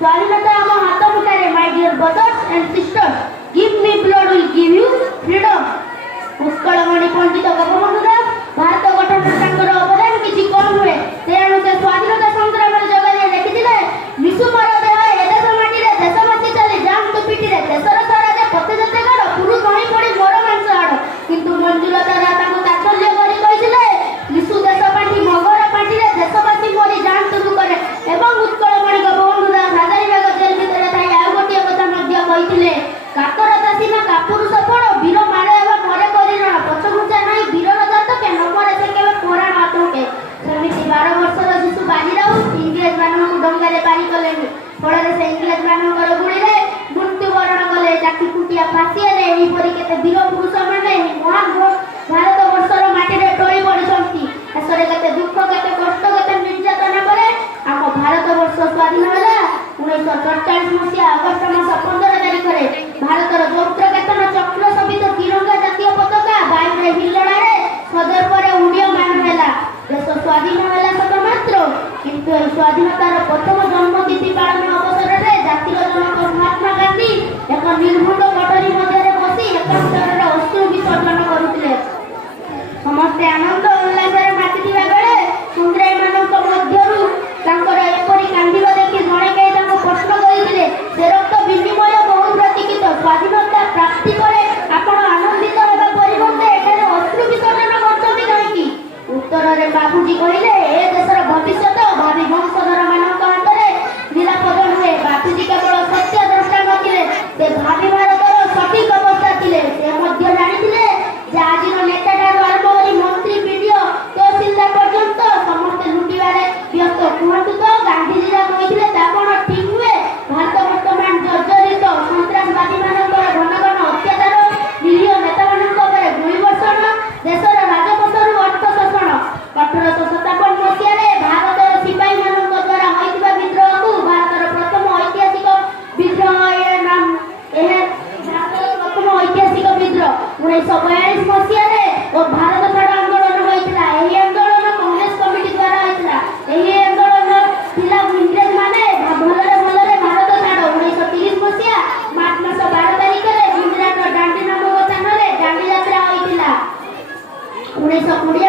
ସ୍ୱାଧୀନତା ଆମ ହାତ ମୁଠାରେ। My dear brothers and sisters, give me blood will give you freedom. Utkalmani Pandit Gopabandhu Das Bharat ଗଠନରେ ତାଙ୍କର ଅବଦାନ କିଛି କମ୍ ନୁହେଁ। ତେଣୁ ସେ ସ୍ୱାଧୀନତା ସଂଗ୍ରାମରେ ଯୋଗଦେଇ ଲେଖିଥିଲେ, ମିଶୁ ମୋର ଦେହ ଏ ଦେଶ ମାଟିରେ, ଦେଶବାସୀ ଚାଲି ଯାଆନ୍ତୁ ପିଠିରେ, ଦେଶର ସ୍ୱରାଜ୍ୟ ପଥେ ଯେତେ ଗାଢ଼, ପୁରୁଷ ହୋଇ ପଡ଼ି ମୋର ମାଂସ ହାଡ଼। କିନ୍ତୁ ମଞ୍ଜୁଲତା ଦାସ ତାଙ୍କୁ ତାତ୍ପର୍ଯ୍ୟ କରି କହିଥିଲେ, ମିଶୁ ଦେଶ ପାଣ୍ଠି ମଗର ପାଣ୍ଠିରେ, ଦେଶବାସୀ ମରି ଯାଆନ୍ତୁ ଦୁଃଖରେ। ଏବଂ ଉତ୍କଳମଣି ଗୋପବନ୍ଧୁ ଦାସ ହାଜାରୀବାଗ ଜେଲ ଭିତରେ ଥାଇ ଆଉ ଗୋଟିଏ କଥା ମଧ୍ୟ କହିଥିଲେ, କାକରତା ସିନା କାପୁରୁଷ ଫଳ, ବୀର ମାରେ ହେବା ମରେ କରିରଣ, ପଛଘୁଞ୍ଚା ନାହିଁ ବୀରର ଜାତକେ, ନ ମରେ ସେ କେବେ ପୁରାଣ ଆତଙ୍କେ। ସେମିତି 12 ବର୍ଷର ଶିଶୁ ବାଜି ରାଉତ ଇଂରେଜ ମାନଙ୍କୁ ଡଙ୍ଗାରେ ପାରି କଲେନି। ଫଳରେ ସେ ଇଂରେଜ ମାନଙ୍କର ଗୁଳିରେ ମୃତ୍ୟୁବରଣ କଲେ, ଚାକି ଫୁଟିଆ ଫାଶୀ ହେଲେ। ଏହିପରି କେତେ ବୀର ପୁରୁଷ ମାନେ ଏହି ମହାନ ଭାରତ ବର୍ଷର ମାଟିରେ ଟଳି ପଡ଼ିଛନ୍ତି। ଶେଷରେ କେତେ ଦୁଃଖ, କେତେ କଷ୍ଟ, କେତେ ନିର୍ଯାତନା ପରେ ଆମ ଭାରତ ବର୍ଷ ସ୍ୱାଧୀନ ହେଲା 1947 ମସିହା ଅଗଷ୍ଟ ମାସ 15 ତାରିଖରେ। ଭାରତର ଯୌତ୍ରକେତନ ଚକ୍ର ଶୋଭିତ ତିରଙ୍ଗା ଜାତୀୟ ପତାକା ବାୟୁରେ ହିଲ୍ଲୋଳରେ ସଦର୍ପରେ ଉଡ୍ଡୀୟମାନ ହେଲା। ଦେଶ ସ୍ୱାଧୀନ ହେଲା ସତ ମାତ୍ର, କିନ୍ତୁ ଏହି ସ୍ୱାଧୀନତାର ପ୍ରଥମ ଜନ୍ମତିଥି ପାଳନ ଅବସରରେ ଜାତିର ଜନକ ମହାତ୍ମା ଗାନ୍ଧୀ ଏକ ନିର୍ଭୁଲ କୋଠରୀ ମଧ୍ୟରେ ବସି ଏକାନ୍ତରରେ ଅଶ୍ରୁ ବିସର୍ଜନ କରୁଥିଲେ। ସମସ୍ତେ ଆନନ୍ଦ ଉଲ୍ଲାସରେ ନାଚିଥିବା ବେଳେ ସଂଗ୍ରାମୀମାନଙ୍କ ମଧ୍ୟରୁ ତାଙ୍କର ଏପରି କାନ୍ଦିବା ଦେଖି ଜଣେ କେହି ତାଙ୍କୁ ପ୍ରଶ୍ନ କରିଥିଲେ, ସେ ରକ୍ତ ବିନିମୟ ବହୁ ପ୍ରତୀକ୍ଷିତ ସ୍ୱାଧୀନତା ପ୍ରାପ୍ତି ପରେ ଆପଣ ଆନନ୍ଦିତ ହେବା ପରିବର୍ତ୍ତେ ଏଠାରେ ଅଶ୍ରୁ ବିସର୍ଜନ କରୁଛନ୍ତି କାହିଁକି? ଉତ୍ତରରେ ବାବୁଜୀ କହିଲେ, ଏ ଦେଶର ଭବିଷ୍ୟତ ଭାବି ବଂଶଧରମାନଙ୍କ ହାତରେ ନିରାପଦ ନୁହେଁ। ବାବୁଜୀ କେବଳ ସତ୍ୟ ଦ୍ରଷ୍ଟା ନଥିଲେ, ସେ ଭାବି ଭାରତର ସଠିକ ଅବସ୍ଥା ଥିଲେ। ସେ ମଧ୍ୟ ଜାଣିଥିଲେ ଯେ ଆଜିର ନେତାଠାରୁ ଆରମ୍ଭ କରି ମନ୍ତ୍ରୀ, ବିଡିଓ, ତହସିଲଦାର ପର୍ଯ୍ୟନ୍ତ ସମସ୍ତେ ଲୁଟିବାରେ ବ୍ୟସ୍ତ। କୁହନ୍ତୁ ତ ଗାନ୍ଧିଜୀ ଯାହା କହିଥିଲେ ତା କ'ଣ ଠିକ ନୁହେଁ? ଭାରତ ବର୍ତ୍ତମାନ ଜର୍ଜରିତ। ସନ୍ତ୍ରାସବାଦୀମାନଙ୍କର ଘନ ଘନ ଅତ୍ୟାଚାର, ନିରୀହ ନେତାମାନଙ୍କ ଉପରେ ଗୁଳିବର୍ଷଣ, ଦେଶର ରାଜକୋଷରୁ ଅର୍ଥ ଶୋଷଣ। 1857 ମସିହାରେ ଭାରତର ସିପାହୀମାନଙ୍କ ଦ୍ୱାରା ହୋଇଥିବା ବିଦ୍ରୋହକୁ ଭାରତର ପ୍ରଥମ ଐତିହାସିକ ବିଦ୍ରୋହ। ଏହା ଭାରତର ପ୍ରଥମ ଐତିହାସିକ ବିଦ୍ରୋହ 1942 ମସିହାରେ ଓ ଭାରତ ଛାଡ଼ ଆନ୍ଦୋଳନ ହୋଇଥିଲା। ଏହି ଆନ୍ଦୋଳନ କଂଗ୍ରେସ କମିଟି ଦ୍ୱାରା ହୋଇଥିଲା। ଏହି ଆନ୍ଦୋଳନ ଥିଲା ଇଂରେଜମାନେ ଭଲରେ ଭଲରେ ଭାରତ ଛାଡ଼। 1930 ମସିହା ମାର୍ଚ୍ଚ ମାସ 12 ତାରିଖରେ ଗୁଜରାଟର ଦାଣ୍ଡି ନାମକ ସ୍ଥାନରେ ଦାଣ୍ଡି ଯାତ୍ରା ହୋଇଥିଲା। 1920